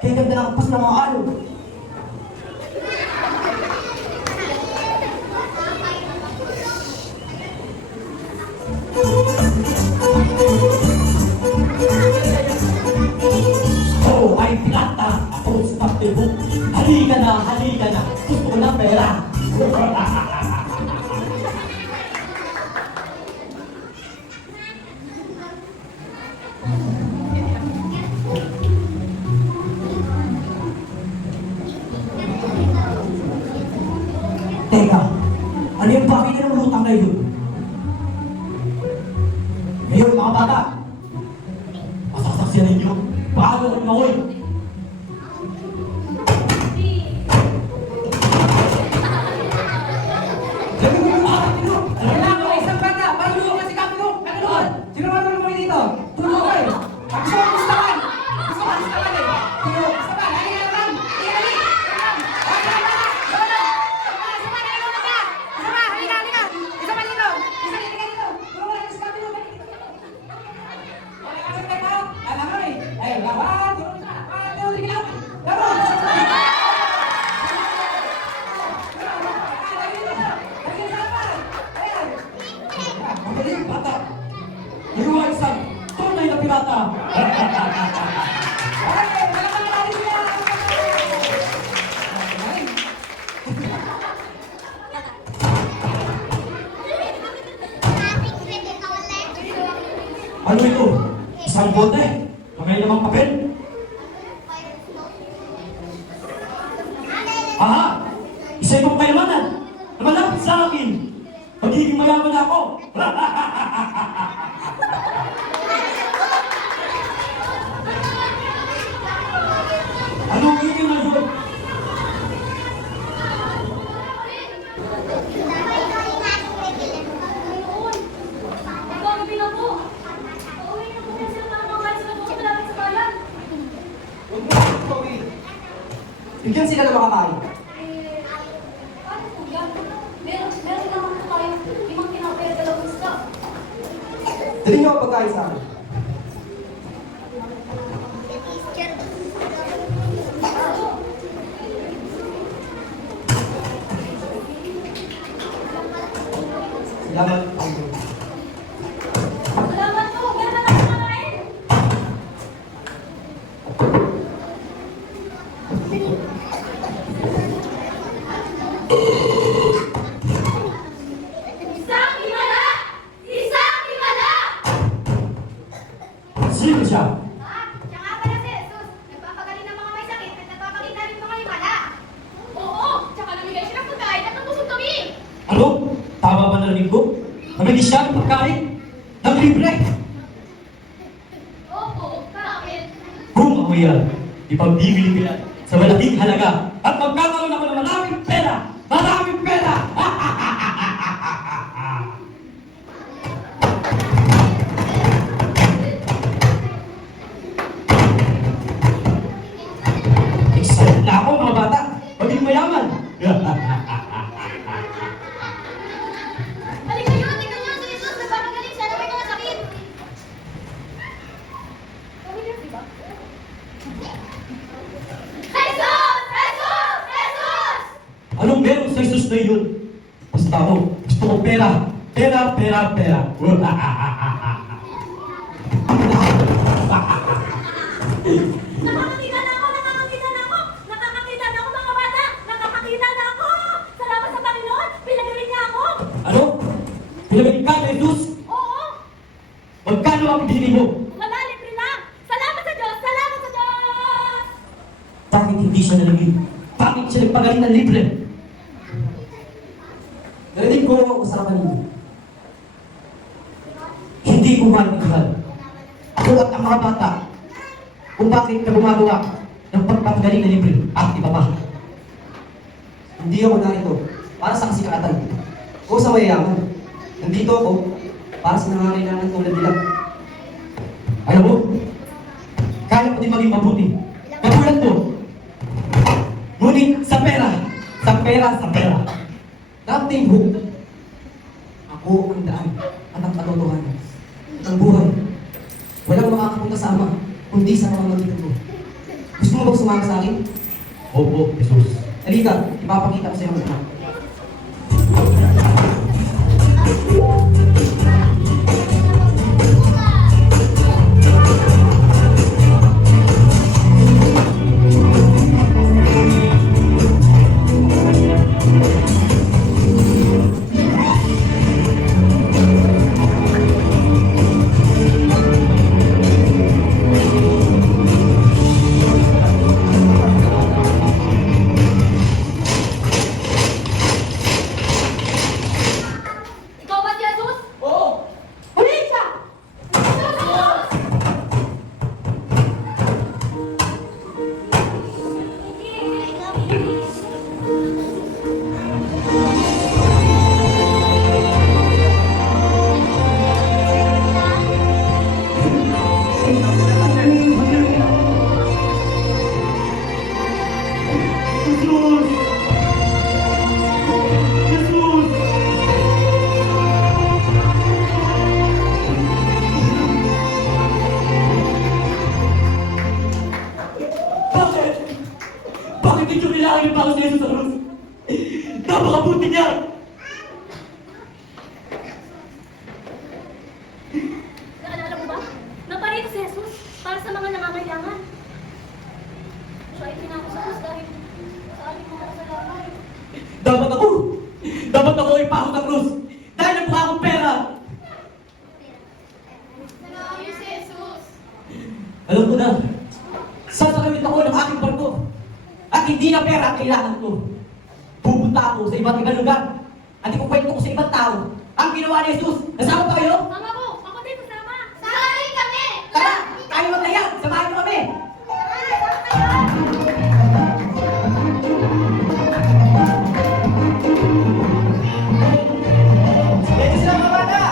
Kaya ganda ng pas ng mga alo. Oh, ay pirata! Ako si Captain Hook. Halika na, halika na. Gusto ko ng pera. Teka, ano yung bakit ng lutang na yun? Ngayon mga bata, masasakyan ninyo. Paano kung makoy? Sabi mo yung bakit nyo? Wala ako isang bata, palulungan ka si Kapilong! Kapilong! Sino ba naman mo dito? Tulungan ko eh! Gusto ko gustahan! Gusto ko gustahan eh! Tulungan! Gustahan! Halika naman! Tunay na pirata! Ano ito? Isang bote? Kamay namang papel? Aha! Isa itong kayamanan na malapit sa akin! Magiging mayaman ako! Anong ito na yun? Bigyan sila ng makakain. Paano po yan? Meron naman po tayo. Limang kinapaya dalawang isda. Dali niyo ang pagkain sa akin. Salamat. Salamat po. Meron na naman kakain. Isang himala! Isang himala! Sino siya? Siya nga pala si Jesus. Nagpapagaling ng mga may sakit at nagpapagaling na rin mga himala. Oo! Tsaka namigay siya ng pagkain at natutong kami. Ano? Tama ba narinig ko? Nabigis siya ng pagkain? Ng libre? Opo, bakit? Kung ako yan, ipagbibili ko yan sa malaking halaga at magkakaroon ako ng maraming pera! Maraming pera! Excited na ako mga bata! Maging mayaman! Halika nyo! Tingnan nyo! Si Jesus! Nagpapagaling siya na may mga sakit! Familiar, di ba? Jesus! Jesus! Jesus! Anong meron sa Jesus na yun? Basta ako, gusto ko pera! Pera, pera, pera! Nakakakita na ako! Nakakakita na ako! Nakakakita na ako mga bata! Nakakakita na ako! Salamat sa Panginoon! Pinagaling niya ako! Ano? Pinagaling ka kay Jesus? Oo! Magkano ang bili mo? Wala, libre lang! Salamat sa Diyos! Salamat sa Diyos! Bakit hindi siya nalagay? Bakit siya nagpagaling ng libre? Narinig ko ang usapan ninyo. Hindi ko maintindihan. Ako at ang mga bata kung bakit ka gumagawa ng pagpapagaling na libre at iba pa. Hindi ako narito para sa kasikatan o sa mayayaman. Nandito ako para sa nangangailangan tulad nila. Alam mo, kaya ko din maging mabuti. Katulad mo. Ngunit sa pera, sa pera, sa pera. Captain Hook, ako ang daan at ang katotohanan. Ang buhay. Walang makakapunta sa Ama, kundi sa pamamagitan ko. Gusto mo mo bang sumama sa akin? Opo, Jesus. Halika, ipapakita ko sa iyo ang lahat. Ikaw ba si Jesus? Oo! Huliin siya! Jesus! Jesus! Jesus! Bakit? Bakit hindi nyo nilangin pa ako sa Jesus sa krus? Napakabuti niya! Naalala mo ba? Naparito si Jesus para sa mga nangangailangan. Siya ay tinako sa krus dahil sa ating mga kasalanan. Dapat ako ipako sa krus! Dahil nabuka akong pera! Salamat si Jesus! Alam ko na, sasakamit ako ng aking barko. At hindi na pera ang kailangan ko. Pupunta ako sa iba't ibang lugar. At ikukwento ko sa ibang tao ang ginawa ni Jesus. Nasama ba kayo? Mama ko! Ako din kasama! Sama rin kami! Tara! Tayo maglayag! Samahan niyo kami! Dito sila mga bata!